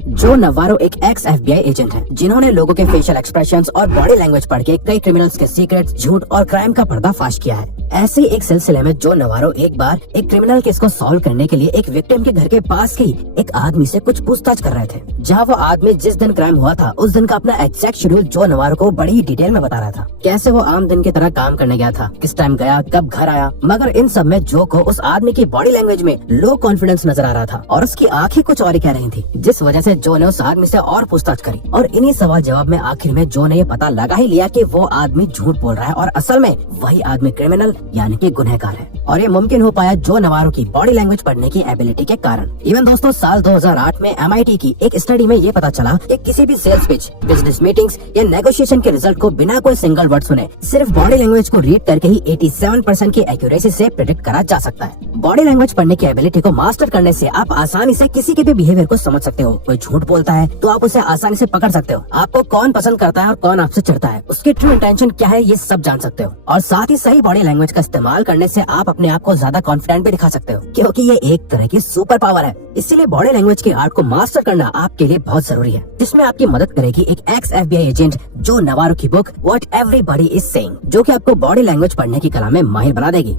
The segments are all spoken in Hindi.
जो नवारो एक एक्स FBI एजेंट है जिन्होंने लोगों के फेशियल एक्सप्रेशंस और बॉडी लैंग्वेज पढ़ के कई क्रिमिनल्स के सीक्रेट्स, झूठ और क्राइम का पर्दाफाश किया है। ऐसे ही एक सिलसिले में जो नवारो एक बार एक क्रिमिनल केस को सॉल्व करने के लिए एक विक्टिम के घर के पास ही एक आदमी से कुछ पूछताछ कर रहे थे। जहाँ वो आदमी जिस दिन क्राइम हुआ था उस दिन का अपना एग्जैक्ट शेड्यूल जो नवारो को बड़ी ही डिटेल में बता रहा था। कैसे वो आम दिन की तरह काम करने गया था, किस टाइम गया, कब घर आया। मगर इन सब में जो को उस आदमी की बॉडी लैंग्वेज में लो कॉन्फिडेंस नजर आ रहा था और उसकी आंखें कुछ और ही कह रही थी, जिस वजह से जो ने उस आदमी से और पूछताछ करी। और इन्हीं सवाल जवाब में आखिर में जो ने ये पता लगा ही लिया कि वो आदमी झूठ बोल रहा है और असल में वही आदमी क्रिमिनल यानी कि गुनहगार है। और ये मुमकिन हो पाया जो नवारो की बॉडी लैंग्वेज पढ़ने की एबिलिटी के कारण। इवन दोस्तों, साल 2008 में MIT की एक स्टडी में ये पता चला कि किसी भी सेल्स पिच, बिजनेस मीटिंग्स या नेगोशिएशन के रिजल्ट को बिना कोई सिंगल वर्ड सुने सिर्फ बॉडी लैंग्वेज को रीड करके ही 87% की एक्यूरेसी से प्रेडिक्ट करा जा सकता है। बॉडी लैंग्वेज पढ़ने की एबिलिटी को मास्टर करने से आप आसानी से किसी के भी बिहेवियर को समझ सकते हो। कोई झूठ बोलता है तो आप उसे आसानी से पकड़ सकते हो। आपको कौन पसंद करता है और कौन आपसे चिढ़ता है, उसकी ट्रू इंटेंशन क्या है, ये सब जान सकते हो। और साथ ही सही बॉडी लैंग्वेज का इस्तेमाल करने से आप अपने आप को ज्यादा कॉन्फिडेंट भी दिखा सकते हो, क्योंकि ये एक तरह की सुपर पावर है। इसीलिए बॉडी लैंग्वेज की आर्ट को मास्टर करना आपके लिए बहुत जरूरी है, जिसमें आपकी मदद करेगी एक एक्स FBI एजेंट जो नवारो की book what everybody is saying, जो कि आपको बॉडी लैंग्वेज पढ़ने की कला में माहिर बना देगी।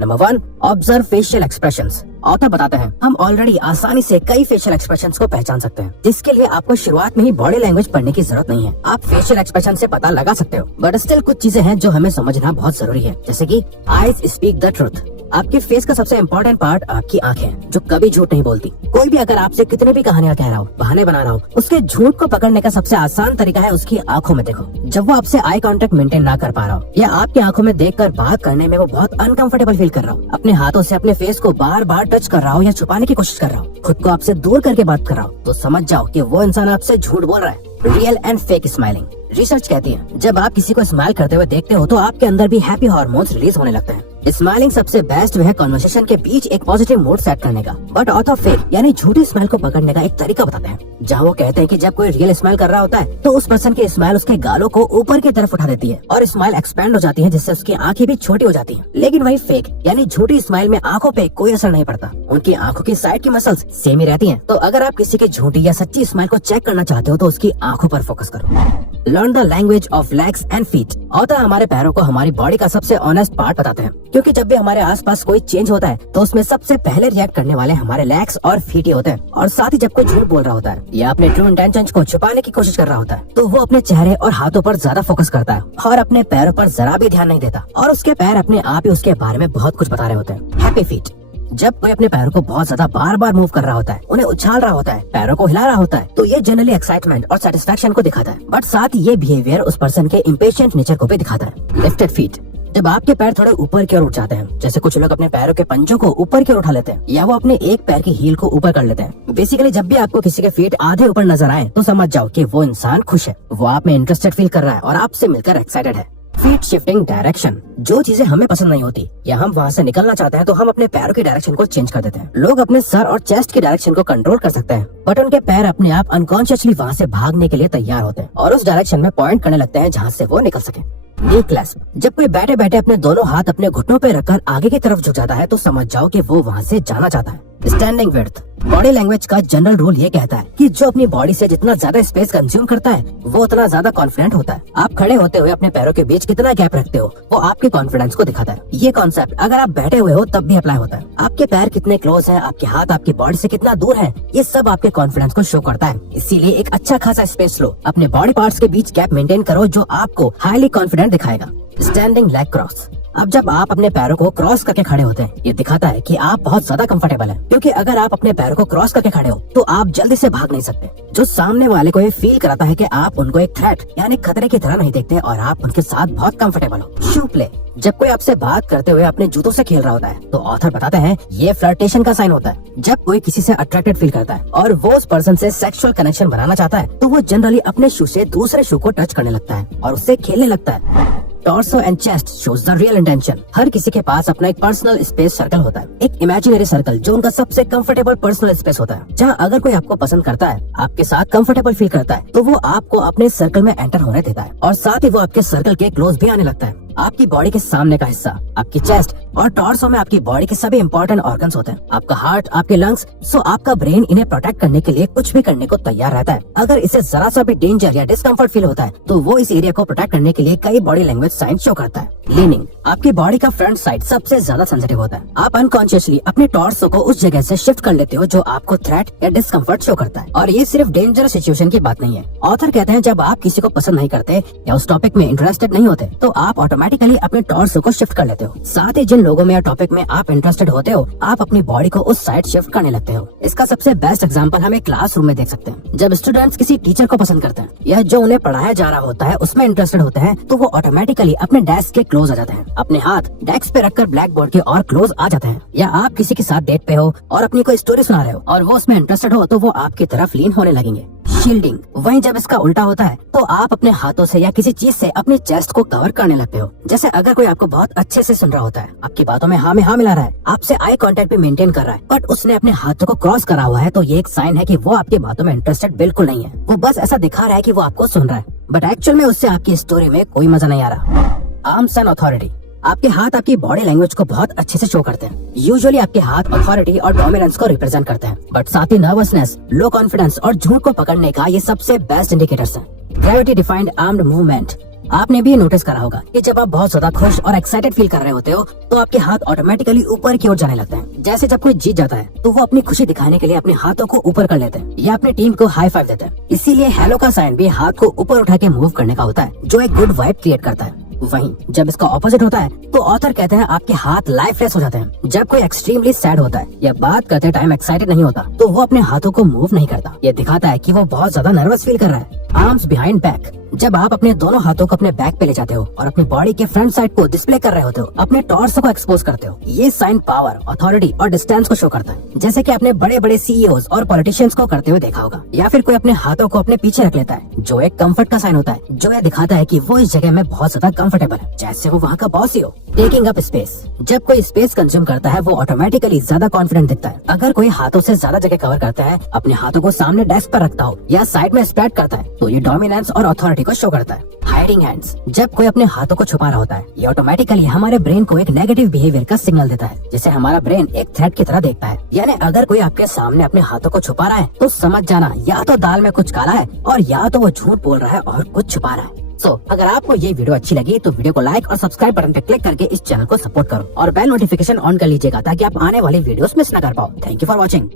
Number 1, observe facial expressions. Author बताते हैं हम ऑलरेडी आसानी से कई फेशियल एक्सप्रेशंस को पहचान सकते हैं, जिसके लिए आपको शुरुआत में ही बॉडी लैंग्वेज पढ़ने की जरूरत नहीं है। आप फेशियल एक्सप्रेशन से पता लगा सकते हो, बट स्टिल कुछ चीजें हैं जो हमें समझना बहुत जरूरी है, जैसे कि आईज स्पीक द ट्रुथ। आपके फेस का सबसे इम्पोर्टेंट पार्ट आपकी आंखें, जो कभी झूठ नहीं बोलती। कोई भी अगर आपसे कितने भी कहानियां कह रहा हो, बहाने बना रहा हो, उसके झूठ को पकड़ने का सबसे आसान तरीका है उसकी आंखों में देखो। जब वो आपसे आई कांटेक्ट मेंटेन ना कर पा रहा हो या आपकी आंखों में देखकर बात करने में वो बहुत अनकंफर्टेबल फील कर रहा हो, अपने हाथों से अपने फेस को बार बार टच कर रहा हो या छुपाने की कोशिश कर रहा हो, खुद को आपसे दूर करके बात कर रहा हो, तो समझ जाओ कि वो इंसान आपसे झूठ बोल रहा है। Real and fake smiling. Research कहती है जब आप किसी को स्माइल करते हुए देखते हो तो आपके अंदर भी हैप्पी हार्मोन्स रिलीज होने लगते हैं। स्माइलिंग सबसे बेस्ट वे है कन्वर्सेशन के बीच एक पॉजिटिव मूड सेट करने का। बट ऑथर फेक यानी झूठी स्माइल को पकड़ने का एक तरीका बताते हैं, जहाँ वो कहते हैं कि जब कोई रियल स्माइल कर रहा होता है तो उस पर्सन की स्माइल उसके गालों को ऊपर की तरफ उठा देती है और स्माइल एक्सपेंड हो जाती है, जिससे उसकी आंखें भी छोटी हो जाती हैं। लेकिन वही फेक यानी झूठी स्माइल में आंखों पे कोई असर नहीं पड़ता, उनकी आंखों की साइड की मसल्स सेम ही रहती हैं। तो अगर आप किसी की झूठी या सच्ची स्माइल को चेक करना चाहते हो तो उसकी आंखों पर फोकस करो। Learn the language of legs and feet. Author हमारे पैरों को हमारी बॉडी का सबसे ऑनेस्ट पार्ट बताते हैं, क्योंकि जब भी हमारे आसपास कोई चेंज होता है तो उसमें सबसे पहले रिएक्ट करने वाले हमारे लेग्स और फीट ही होते हैं। और साथ ही जब कोई झूठ बोल रहा होता है या अपने ट्रू इंटेंशंस को छुपाने की कोशिश कर रहा होता है तो वो अपने चेहरे और हाथों पर ज्यादा फोकस करता है और अपने पैरों पर जरा भी ध्यान नहीं देता, और उसके पैर अपने आप ही उसके बारे में बहुत कुछ बता रहे होते हैं। Happy feet. जब कोई अपने पैरों को बहुत ज्यादा बार बार मूव कर रहा होता है, उन्हें उछाल रहा होता है, पैरों को हिला रहा होता है, तो ये जनरली एक्साइटमेंट और सेटिस्फैक्शन को दिखाता है। बट साथ ये बिहेवियर उस पर्सन के इम्पेशेंट नेचर को भी दिखाता है। Lifted feet. जब आपके पैर थोड़े ऊपर की ओर उठ जाते हैं, जैसे कुछ लोग अपने पैरों के पंजों को ऊपर की ओर उठा लेते हैं या वो अपने एक पैर की हील को ऊपर कर लेते हैं। बेसिकली जब भी आपको किसी के फीट आधे ऊपर नजर आए तो समझ जाओ कि वो इंसान खुश है, वो आप में इंटरेस्टेड फील कर रहा है और आपसे मिलकर एक्साइटेड है। Feet shifting direction. जो चीजें हमें पसंद नहीं होती या हम वहाँ से निकलना चाहते हैं तो हम अपने पैरों की डायरेक्शन को चेंज कर देते हैं। लोग अपने सर और चेस्ट की डायरेक्शन को कंट्रोल कर सकते हैं, बट उनके पैर अपने आप अनकॉन्शियसली वहाँ से भागने के लिए तैयार होते हैं और उस डायरेक्शन में पॉइंट करने लगते हैं जहाँ से वो निकल सके। नी क्लैस्प। जब कोई बैठे बैठे अपने दोनों हाथ अपने घुटनों पे रखकर आगे की तरफ झुक जाता है तो समझ जाओ कि वो वहाँ से जाना चाहता है। Standing width. बॉडी लैंग्वेज का जनरल रूल ये कहता है कि जो अपनी बॉडी से जितना ज्यादा स्पेस कंज्यूम करता है वो उतना ज्यादा कॉन्फिडेंट होता है। आप खड़े होते हुए अपने पैरों के बीच कितना गैप रखते हो वो आपके कॉन्फिडेंस को दिखाता है। ये कॉन्सेप्ट अगर आप बैठे हुए हो तब भी अप्लाई होता है। आपके पैर कितने क्लोज है, आपके हाथ आपकी बॉडी से कितना दूर है, ये सब आपके कॉन्फिडेंस को शो करता है। इसीलिए एक अच्छा खासा स्पेस लो, अपने बॉडी पार्ट्स के बीच गैप मेंटेन करो जो आपको हाईली कॉन्फिडेंट दिखाएगा। Standing leg cross. अब जब आप अपने पैरों को क्रॉस करके खड़े होते हैं ये दिखाता है कि आप बहुत ज्यादा कंफर्टेबल हैं, क्योंकि अगर आप अपने पैरों को क्रॉस करके खड़े हो तो आप जल्दी से भाग नहीं सकते, जो सामने वाले को ये फील कराता है कि आप उनको एक थ्रेट यानी खतरे की तरह नहीं देखते और आप उनके साथ बहुत कंफर्टेबल हो। शू प्ले। जब कोई आपसे बात करते हुए अपने जूतों से खेल रहा होता है तो ऑथर बताते हैं ये फ्लर्टेशन का साइन होता है। जब कोई किसी से अट्रैक्टेड फील करता है और वो उस पर्सन से सेक्सुअल कनेक्शन बनाना चाहता है तो वो जनरली अपने शू से दूसरे शू को टच करने लगता है और उससे खेलने लगता है। Torso and chest shows the real intention. हर किसी के पास अपना एक पर्सनल स्पेस सर्कल होता है, एक इमेजिनरी सर्कल जो उनका सबसे कंफर्टेबल पर्सनल स्पेस होता है, जहां अगर कोई आपको पसंद करता है, आपके साथ कंफर्टेबल फील करता है तो वो आपको अपने सर्कल में एंटर होने देता है और साथ ही वो आपके सर्कल के क्लोज भी आने लगता है। आपकी बॉडी के सामने का हिस्सा, आपकी चेस्ट और टॉर्सो में आपकी बॉडी के सभी इंपॉर्टेंट ऑर्गन्स होते हैं। आपका हार्ट, आपके लंग्स, सो आपका ब्रेन इन्हें प्रोटेक्ट करने के लिए कुछ भी करने को तैयार रहता है। अगर इसे जरा सा भी डेंजर या डिस्कम्फर्ट फील होता है तो वो इस एरिया को प्रोटेक्ट करने के लिए कई बॉडी लैंग्वेज साइंस शो करता है। लीनिंग, आपकी बॉडी का फ्रंट साइड सबसे ज्यादा सेंसिटिव होता है। आप अनकॉन्शियसली अपने टॉर्सो को उस जगह से शिफ्ट कर लेते हो जो आपको थ्रेट या डिस्कम्फर्ट शो करता है। और ये सिर्फ डेंजरस सिचुएशन की बात नहीं है। ऑथर कहते हैं जब आप किसी को पसंद नहीं करते या उस टॉपिक में इंटरेस्टेड नहीं होते तो आप ऑटोमेटिकली अपने टॉर्सो को शिफ्ट कर लेते हो। साथ ही जिन लोगों में या टॉपिक में आप इंटरेस्टेड होते हो आप अपनी बॉडी को उस साइड शिफ्ट करने लगते हो। इसका सबसे बेस्ट एग्जांपल हमें क्लासरूम में देख सकते हैं। जब स्टूडेंट्स किसी टीचर को पसंद करते हैं या जो उन्हें पढ़ाया जा रहा होता है उसमें इंटरेस्टेड होते हैं तो वो ऑटोमेटिकली अपने डेस्क के क्लोज आ जाते हैं, अपने हाथ डेस्क पे रखकर ब्लैक बोर्ड के और क्लोज आ जाते हैं। या आप किसी के साथ डेट पे हो और अपनी कोई स्टोरी सुना रहे हो और वो उसमें इंटरेस्टेड हो तो वो आपकी तरफ लीन होने लगेंगे। शील्डिंग, वहीं जब इसका उल्टा होता है तो आप अपने हाथों से या किसी चीज से अपनी चेस्ट को कवर करने लगते हो। जैसे अगर कोई आपको बहुत अच्छे से सुन रहा होता है, आपकी बातों में हाँ मिला रहा है, आपसे आई कांटेक्ट भी मेंटेन कर रहा है, बट उसने अपने हाथों को क्रॉस करा हुआ है तो ये एक साइन है कि वो आपकी बातों में इंटरेस्टेड बिल्कुल नहीं है। वो बस ऐसा दिखा रहा है कि वो आपको सुन रहा है, बट एक्चुअल में उससे आपकी स्टोरी में कोई मजा नहीं आ रहा। आर्म्स एंड अथॉरिटी, आपके हाथ आपकी बॉडी लैंग्वेज को बहुत अच्छे से शो करते हैं। यूजुअली आपके हाथ अथॉरिटी और डोमिनेंस को रिप्रेजेंट करते हैं, बट साथ ही नर्वसनेस, लो कॉन्फिडेंस और झूठ को पकड़ने का ये सबसे बेस्ट इंडिकेटर्स हैं। ग्रेविटी डिफाइंड आर्म्ड मूवमेंट, आपने भी नोटिस करा होगा कि जब आप बहुत ज्यादा खुश और एक्साइटेड फील कर रहे होते हो तो आपके हाथ ऑटोमेटिकली ऊपर की ओर जाने लगते हैं। जैसे जब कोई जीत जाता है तो वो अपनी खुशी दिखाने के लिए अपने हाथों को ऊपर कर लेते हैं या अपनी टीम को हाई फाइव देते हैं। इसीलिए हेलो का साइन भी हाथ को ऊपर उठा के मूव करने का होता है जो एक गुड वाइब क्रिएट करता है। वहीं जब इसका ऑपोजिट होता है तो ऑथर कहते हैं आपके हाथ लाइफलेस हो जाते हैं। जब कोई एक्सट्रीमली सैड होता है या बात करते टाइम एक्साइटेड नहीं होता तो वो अपने हाथों को मूव नहीं करता। ये दिखाता है कि वो बहुत ज्यादा नर्वस फील कर रहा है। आर्म्स बिहाइंड बैक, जब आप अपने दोनों हाथों को अपने बैक पे ले जाते हो और अपनी बॉडी के फ्रंट साइड को डिस्प्ले कर रहे होते हो, अपने टॉर्सो को एक्सपोज करते हो, ये साइन पावर, अथॉरिटी और डिस्टेंस को शो करता है। जैसे कि आपने बड़े बड़े सीईओज और पॉलिटिशियंस को करते हुए देखा होगा। या फिर कोई अपने हाथों को अपने पीछे रख लेता है जो एक कंफर्ट का साइन होता है, जो ये दिखाता है कि वो इस जगह में बहुत ज्यादा कंफर्टेबल है, जैसे वो वहाँ का बॉस ही हो। टेकिंग अप स्पेस, जब कोई स्पेस कंज्यूम करता है वो ऑटोमेटिकली ज्यादा कॉन्फिडेंट दिखता है। अगर कोई हाथों से ज्यादा जगह कवर करता है, अपने हाथों को सामने डेस्क पर रखता हो या साइड में स्प्रेड करता है तो ये डोमिनेंस और अथॉरिटी को शो करता है। हाइडिंग हैंड्स, जब कोई अपने हाथों को छुपा रहा होता है ये ऑटोमेटिकली हमारे ब्रेन को एक नेगेटिव बिहेवियर का सिग्नल देता है, जिसे हमारा ब्रेन एक थ्रेट की तरह देखता है। यानी अगर कोई आपके सामने अपने हाथों को छुपा रहा है तो समझ जाना या तो दाल में कुछ काला है और या तो वो झूठ बोल रहा है और कुछ छुपा रहा है। अगर आपको ये वीडियो अच्छी लगी तो वीडियो को लाइक और सब्सक्राइब बटन पे क्लिक करके इस चैनल को सपोर्ट करो और बेल नोटिफिकेशन ऑन कर लीजिएगा ताकि आप आने वाली वीडियोस मिस न कर पाओ। Thank you for watching.